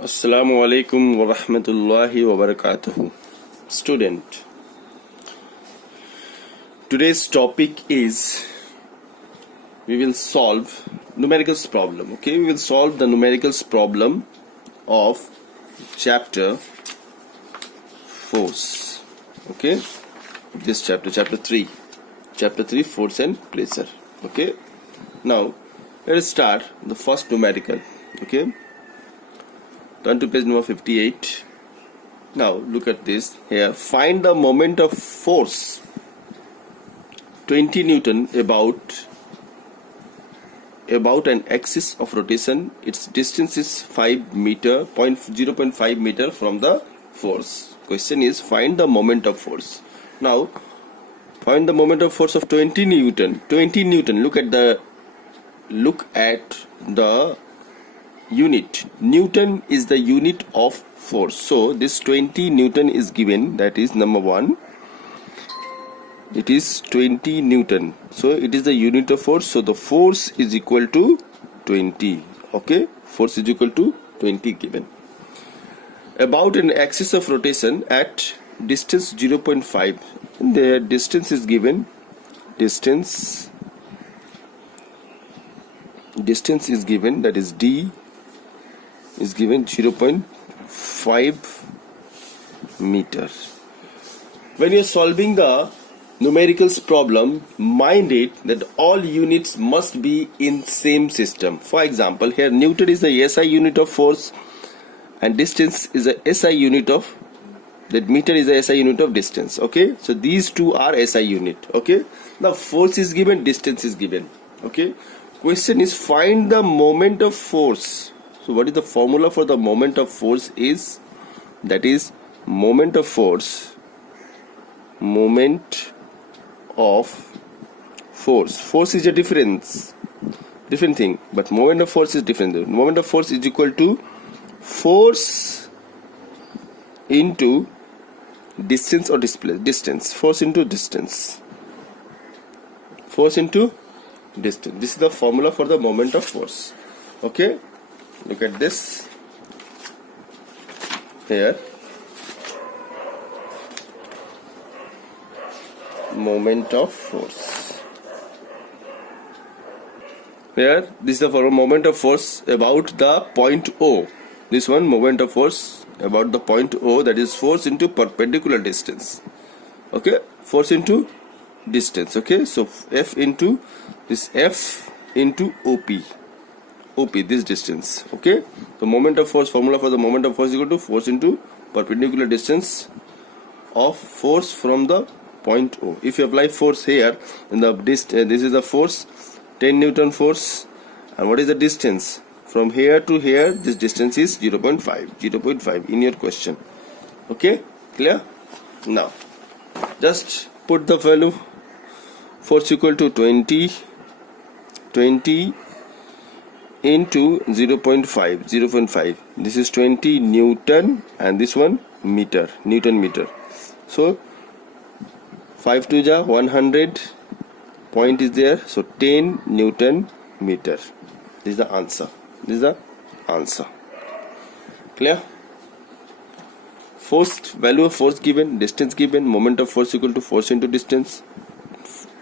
Assalamu alaikum wa rahmatullahi wa barakatuhu. Student, today's topic is we will solve numericals problem. Okay, we will solve the numericals problem of chapter force. Okay, this chapter 3, force and pressure. Okay, now let us start the first numerical. Okay. Turn to page number 58. Now look at this here. Find the moment of force 20 Newton about an axis of rotation. Its distance is 5 meter, 0.5 meter from the force. Question is find the moment of force. Now find the moment of force of 20 Newton. 20 Newton. Look at the unit. Newton is the unit of force. So this 20 Newton is given. That is number 1. It is 20 Newton. So it is the unit of force. So the force is equal to 20. Okay. Force is equal to 20 given. About an axis of rotation at distance 0.5. The distance is given. Distance is given. That is D is given 0.5 meter. When you are solving the numericals problem, mind it that all units must be in same system. For example, here Newton is the SI unit of force and distance is the SI unit of that meter is the SI unit of distance. Okay, so these two are SI unit. Okay, now force is given, distance is given. Okay, question is find the moment of force. So what is the formula for the moment of force is, that is moment of force is a different thing, but moment of force is different. The moment of force is equal to force into distance or distance. Force into distance. This is the formula for the moment of force. Okay, look at this here. Moment of force. Here, this is the moment of force about the point O. This one, moment of force about the point O, that is force into perpendicular distance. Okay, force into distance. Okay, so F into OP, this distance. Okay, the moment of force, formula for the moment of force is equal to force into perpendicular distance of force from the point O. If you apply force here, in the this is the force, 10 Newton force, and what is the distance from here to here? This distance is 0.5 in your question. Okay, clear? Now just put the value force equal to 20 into 0.5. This is 20 Newton and this one Newton meter. So 5 to the 100 point is there. So 10 Newton meter. This is the answer. Clear? Force, value of force given, distance given, moment of force equal to force into distance.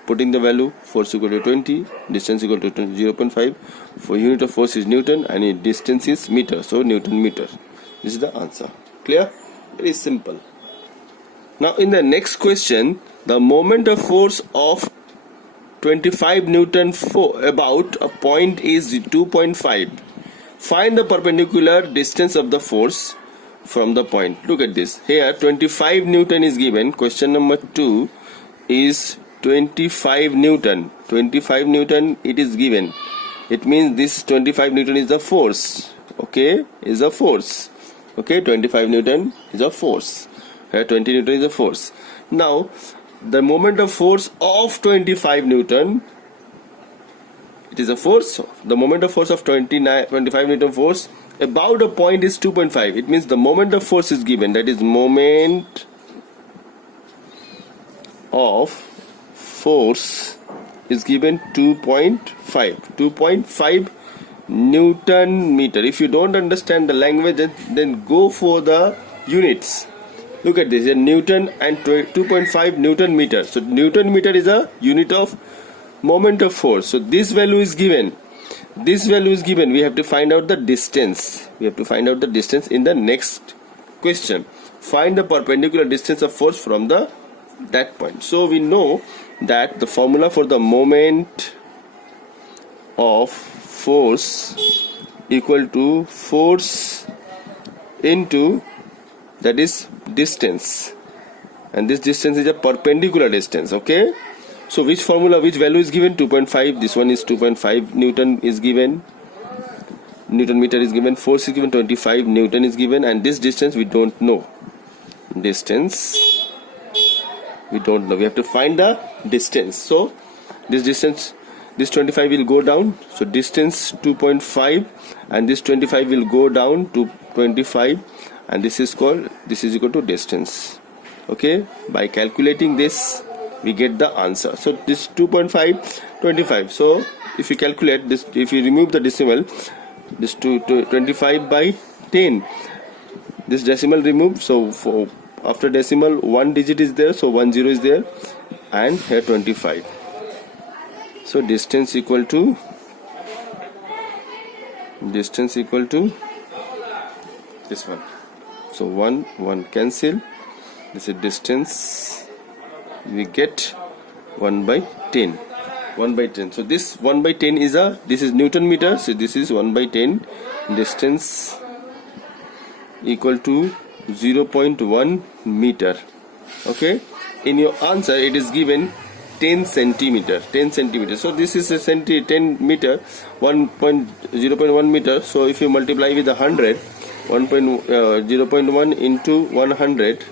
Putting the value, force equal to 20, distance equal to 0.5. For unit of force is Newton and distance is meter, so Newton meter. This is the answer. Clear? Very simple. Now in the next question, the moment of force of 25 Newton about a point is 2.5. Find the perpendicular distance of the force from the point. Look at this. Here 25 Newton is given. Question number 2 is 25 Newton. 25 Newton it is given. It means this 25 Newton is the force. Okay, is a force. Okay, 25 Newton is a force. Here 20 Newton is a force. Now the moment of force of 25 Newton, it is a force. The moment of force of 25 Newton force about a point is 2.5. It means the moment of force is given, that is moment of force is given 2.5 Newton meter. If you don't understand the language, then go for the units. Look at this, a Newton and 2.5 Newton meter. So Newton meter is a unit of moment of force. So this value is given. This value is given. We have to find out the distance. We have to find out the distance in the next question. Find the perpendicular distance of force from that point. So we know that the formula for the moment of force equal to force into, that is, distance, and this distance is a perpendicular distance. Okay, so which formula, which value is given? 2.5. This one is 2.5 Newton is given, Newton meter is given, force is given 25 Newton is given, and this distance we don't know. Distance we don't know. We have to find the distance. So this distance, this 25 will go down, so distance 2.5, and this 25 will go down to 25, and this is equal to distance. Okay, by calculating this we get the answer. So this 2.5, 25. So if you calculate this, if you remove the decimal, this 25 by 10, this decimal removed, so after decimal one digit is there, so 10 is there, and here 25. So distance equal to this one. So 1 cancel. This is distance. We get 1 by 10. 1 by 10. So this 1 by 10 is this is Newton meter. So this is 1 by 10. Distance equal to 0.1 meter. Okay. In your answer, it is given 10 centimeter. 10 centimeter. So this is a 10 meter, 0.1 meter. So if you multiply with 100, 0.1 into 100,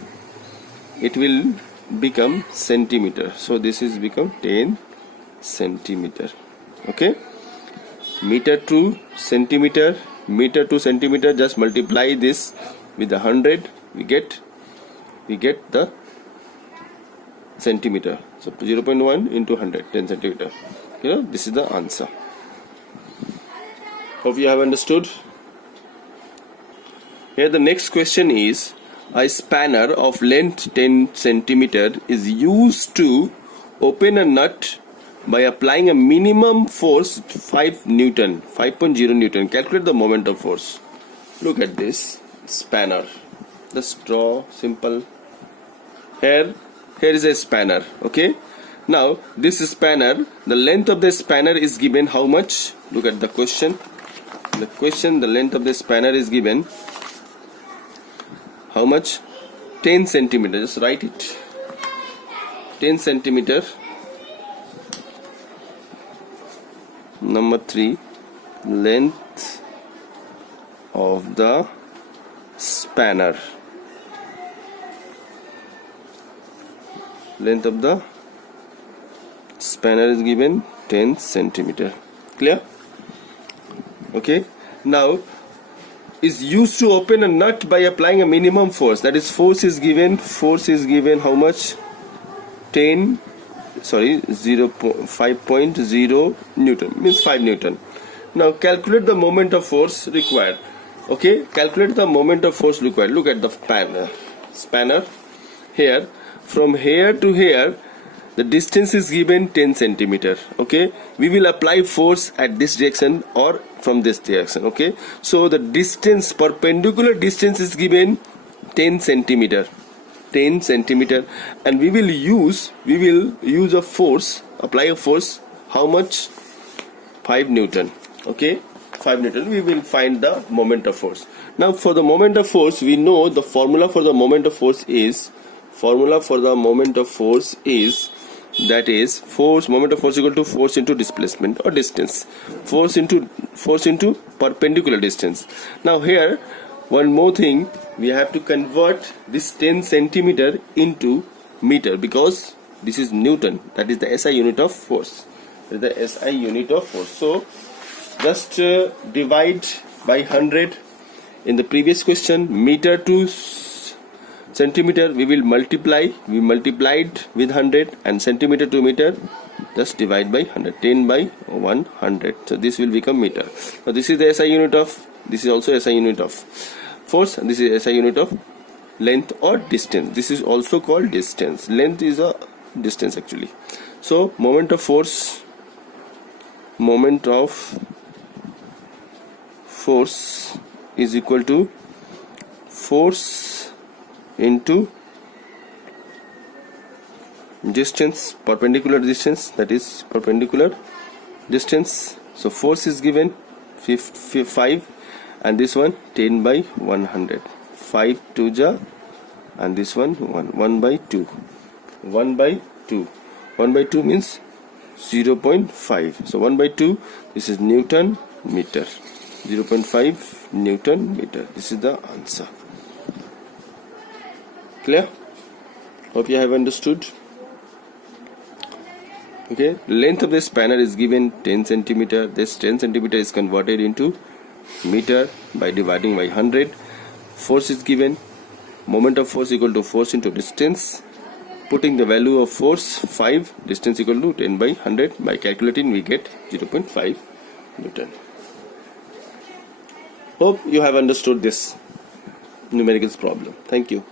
it will become centimeter. So this is become 10 centimeter. Okay, meter to centimeter, meter to centimeter, just multiply this with 100, we get the centimeter. So 0.1 into 100, 10 centimeter. This is the answer. Hope you have understood. Here the next question is, a spanner of length 10 centimeter is used to open a nut by applying a minimum force 5 Newton, 5.0 Newton. Calculate the moment of force. Look at this spanner. Just draw simple. Here is a spanner. Okay. Now this spanner, the length of the spanner is given how much? Look at the question. The length of the spanner is given how much? 10 centimeter. Just write it. 10 centimeter. Number 3, length of the spanner. Length of the spanner is given 10 centimeter. Clear? Okay. Now, is used to open a nut by applying a minimum force. That is, force is given how much? 5.0 Newton, means 5 Newton. Now calculate the moment of force required. Okay, calculate the moment of force required. Look at the spanner here. From here to here, the distance is given 10 centimeter. Okay, we will apply force at this direction or from this direction. Okay, so the distance, perpendicular distance is given 10 centimeter. 10 centimeter, and we will use a force, apply a force, how much? 5 Newton. Okay, 5 Newton. We will find the moment of force. Now for the moment of force, we know the formula for the moment of force is, that is moment of force equal to force into displacement or distance, force into perpendicular distance. Now here one more thing, we have to convert this 10 centimeter into meter, because this is Newton, that is the SI unit of force. So just divide by 100. In the previous question, meter to Centimeter we will multiply, we multiplied with 100, and centimeter to meter just divide by 100, 10 by 100. So this will become meter. So this is the SI unit of, this is also SI unit of force, and this is SI unit of length or distance. This is also called distance. Length is a distance actually. So moment of force is equal to force into distance, perpendicular distance, that is perpendicular distance. So force is given 5, and this one 10 by 100, 5 to ja, and this one 1 by 2, 1 by 2, 1 by 2 means 0.5. So 1 by 2, this is Newton meter, 0.5 Newton meter. This is the answer. Clear? Hope you have understood. Okay, length of the spanner is given 10 centimeter. This 10 centimeter is converted into meter by dividing by 100. Force is given, moment of force equal to force into distance. Putting the value of force 5, distance equal to 10 by 100. By calculating we get 0.5 Newton. Hope you have understood this numericals problem. Thank you.